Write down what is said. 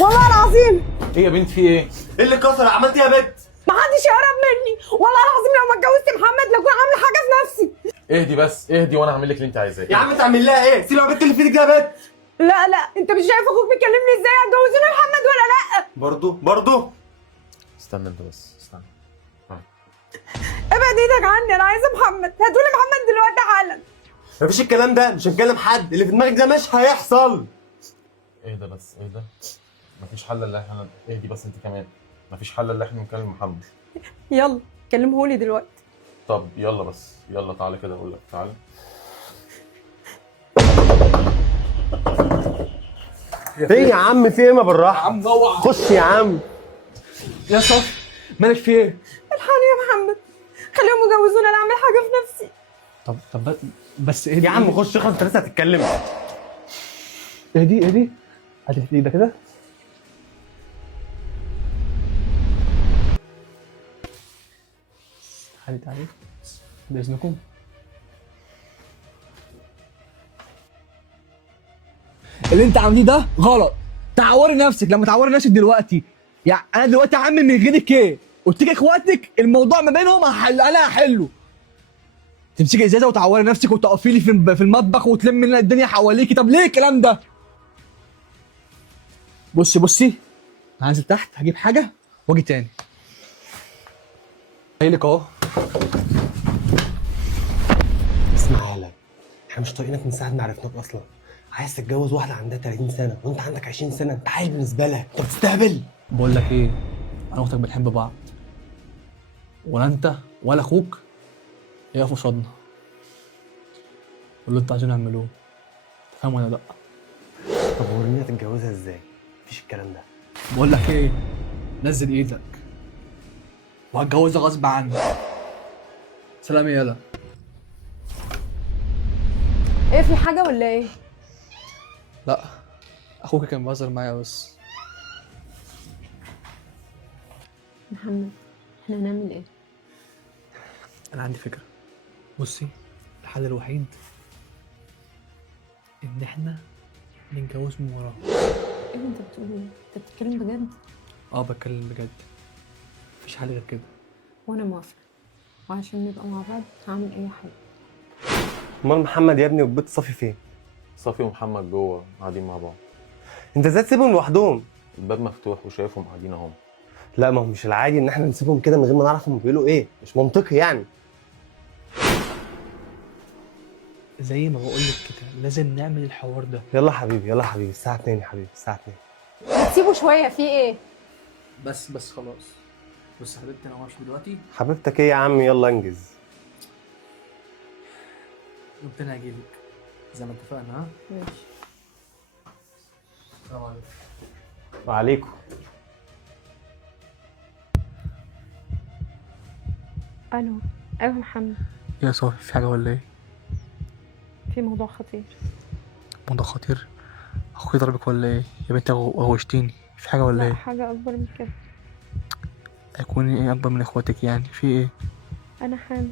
والله العظيم. ايه يا بنت في ايه؟ ايه اللي كسر؟ عملت ايه يا بنت؟ ما حدش يقرب مني، والله العظيم لو ما اتجوزت محمد لاكون عامله حاجه في نفسي. اهدي بس اهدي وانا هعمل لك اللي انت عايزاه. يا عم تعمل لها ايه؟ سيب البنت اللي في ايدك دي يا بنت. لا لا، انت مش شايف اخوك بيكلمني ازاي؟ هتجوزوني محمد ولا لا؟ برضو استنى انت بس استنى. ابعد ايدك عني، انا عايزه محمد، هاتولي محمد دلوقتي حالا. مفيش الكلام ده، مش هنكلم حد، اللي في دماغك ده مش هيحصل. اهدى بس اهدى. مفيش حل الا احنا اهدي بس انت كمان. مفيش حل الا احنا نكلم محمد. يلا كلمهولي دلوقتي. طب يلا بس يلا تعالى كده اقول لك تعالى. ايه يا عم في ايه؟ ما بالراحه يا عم اوعى. خش يا عم. يا صافي مالك في ايه؟ الحقني يا محمد، خليهم يجوزوني، انا اعمل حاجه في نفسي. طب بس اهدي يا عم خش اخلص، انت لسه هتتكلم. اهدي هات في ايدك كده. تعالي باذنكم. اللي انت عامليه ده غلط. تعوري نفسك. لما تعوري نفسك دلوقتي، يعني انا دلوقتي يا عم من غيرك ايه؟ قلت لك اخواتك الموضوع ما بينهم انا هحله. تمسكي ازازه وتعوري نفسك وتقفي لي في المطبخ وتلمي لنا الدنيا حواليكي. طب ليه الكلام ده؟ بصي هنزل تحت هجيب حاجه واجي تاني. جاي لك اهو. اسمع يالا، احنا مش طايقينك من ساعه ما عرفناك اصلا. عايز تتجوز واحده عندها 30 سنه وانت عندك 20 سنه، انت عيل بالنسبه لها، انت بتستهبل. بقول لك ايه، انا واختك بنحب بعض، ولا انت ولا اخوك يقفوا قصادنا. واللي انتوا عايزين نعملوه، تفهم ولا لا؟ طب وريني هتتجوزها ازاي؟ مفيش الكلام ده. بقول لك ايه، نزل ايدك وهتجوزها غصب عني. سلام يالا. ايه، في حاجه ولا ايه؟ لا، اخوك كان بيهزر معايا بس. محمد، احنا هنعمل ايه؟ انا عندي فكره. بصي، الحل الوحيد ان احنا نتجوز من وراه. ايه اللي انت بتقوله؟ انت بتتكلم بجد؟ اه بتكلم بجد، مفيش حل غير كده. وانا موافقه، وعشان نبقى مع بعض هعمل اي حاجه. امال محمد يا ابني وبيت صافي فين؟ صافي ومحمد جوه قاعدين مع بعض. انت ازاي تسيبهم لوحدهم؟ الباب مفتوح وشايفهم قاعدين اهم. لا ما هو مش العادي ان احنا نسيبهم كده من غير ما نعرف هم بيقولوا ايه، مش منطقي يعني. زي ما بقول لك كده، لازم نعمل الحوار ده. يلا حبيبي يلا حبيبي، الساعه 2 يا حبيبي، الساعه 2. ما تسيبوا شويه، في ايه؟ بس خلاص. بص يا حبيبتي، انا ماشي دلوقتي. حبيبتك ايه يا عم؟ يلا انجز. يوم تاني هجيلك زي ما اتفقنا. ها ماشي. السلام عليكم. وعليكم. الو. ايوه محمد، يا صافي، في حاجه ولا ايه؟ في موضوع خطير. موضوع خطير؟ اخوي ضربك ولا ايه يا بنتي؟ غوشتيني. في حاجه ولا لا، ايه؟ حاجه اكبر من كده. هيكون ايه اكبر من اخواتك يعني؟ في ايه؟ انا حامل.